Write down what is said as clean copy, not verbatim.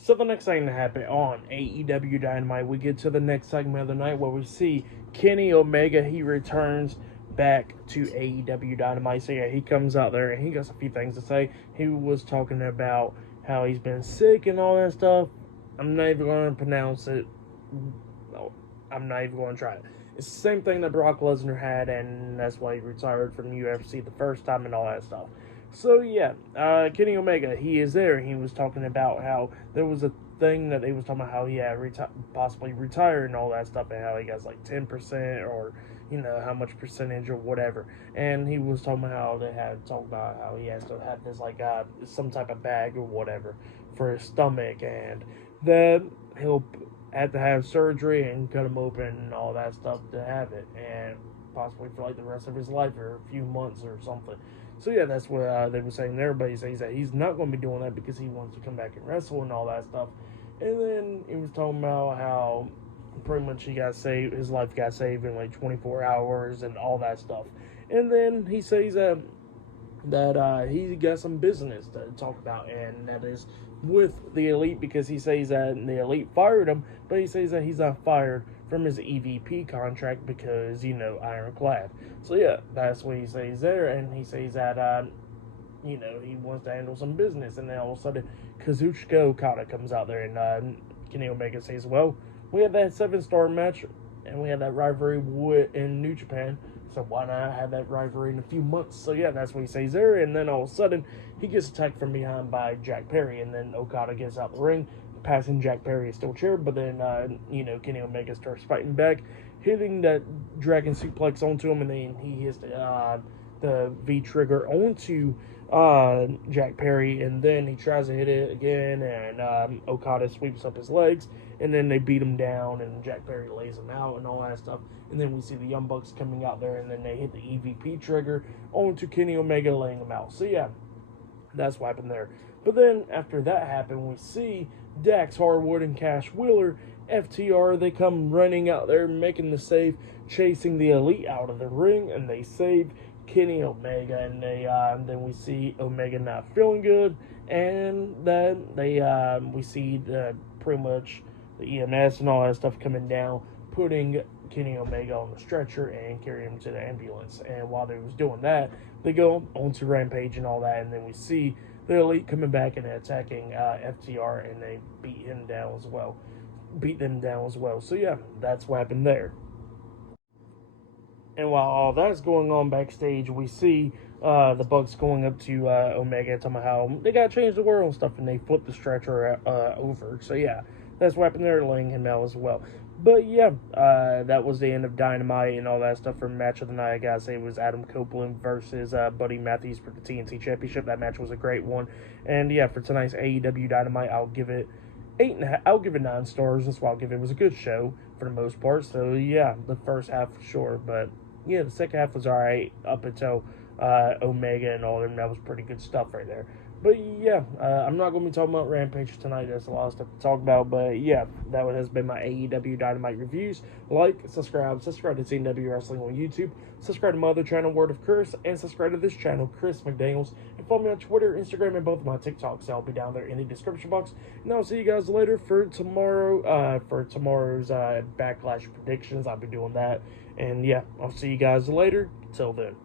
So the next thing to happen on AEW Dynamite, we get to the next segment of the night where we see Kenny Omega. He returns back to AEW Dynamite. So yeah, he comes out there and he got a few things to say. He was talking about how he's been sick and all that stuff. I'm not even going to pronounce it. No, I'm not even going to try it. It's the same thing that Brock Lesnar had, and that's why he retired from UFC the first time and all that stuff. So yeah, Kenny Omega, he is there. He was talking about how there was a thing that they was talking about how he had possibly retired and all that stuff, and how he got like 10% or how much percentage or whatever. And he was talking about how they had talked about how he has to have this like some type of bag or whatever for his stomach, and then he'll have to have surgery and cut him open and all that stuff to have it, and possibly for like the rest of his life or a few months or something. So yeah, that's what they were saying. Everybody says that he's not going to be doing that because he wants to come back and wrestle and all that stuff. And then he was talking about how pretty much he got saved, his life got saved in like 24 hours and all that stuff. And then he says that he got some business to talk about, and that is with the Elite, because he says that the Elite fired him, but he says that he's not fired from his EVP contract because, ironclad. So yeah, that's what he says there, and he says that, he wants to handle some business, and then all of a sudden, Kazuchika Okada comes out there, and Kenny Omega says, well, we had that 7-star match, and we had that rivalry in New Japan, so why not have that rivalry in a few months? So yeah, that's what he says there, and then all of a sudden, he gets attacked from behind by Jack Perry, and then Okada gets out the ring, passing Jack Perry is still cheered, but then, Kenny Omega starts fighting back, hitting that dragon suplex onto him, and then he hits the V-trigger onto Jack Perry, and then he tries to hit it again, and Okada sweeps up his legs, and then they beat him down, and Jack Perry lays him out and all that stuff, and then we see the Young Bucks coming out there, and then they hit the EVP trigger onto Kenny Omega, laying him out. So yeah, that's what happened there. But then after that happened, we see Dax Harwood and Cash Wheeler, FTR, they come running out there, making the save, chasing the Elite out of the ring, and they save Kenny Omega, and then we see Omega not feeling good, and then we see pretty much the EMS and all that stuff coming down, putting Kenny Omega on the stretcher and carrying him to the ambulance. And while they was doing that, they go on to Rampage and all that, and then we see the Elite coming back and attacking FTR, and they beat them down as well. So yeah, that's what happened there. And while all that's going on backstage, we see the Bucks going up to Omega, talking about how they got to change the world and stuff, and they flip the stretcher over. So yeah, that's what happened there, laying him out as well. But yeah, that was the end of Dynamite and all that stuff for match of the night. I gotta say, it was Adam Copeland versus Buddy Matthews for the TNT Championship. That match was a great one. And yeah, for tonight's AEW Dynamite, I'll give it 8.5. I'll give it 9 stars. That's why I'll give it. It was a good show for the most part. So yeah, the first half for sure, but yeah, the second half was alright up until Omega and all them. That was pretty good stuff right there. But yeah, I'm not going to be talking about Rampage tonight. There's a lot of stuff to talk about. But yeah, that has been my AEW Dynamite reviews. Like, subscribe to CW Wrestling on YouTube. Subscribe to my other channel, Word of Chris. And subscribe to this channel, Chris McDaniels. And follow me on Twitter, Instagram, and both of my TikToks. I'll be down there in the description box. And I'll see you guys later for tomorrow. For tomorrow's Backlash predictions. I'll be doing that. And yeah, I'll see you guys later. Till then.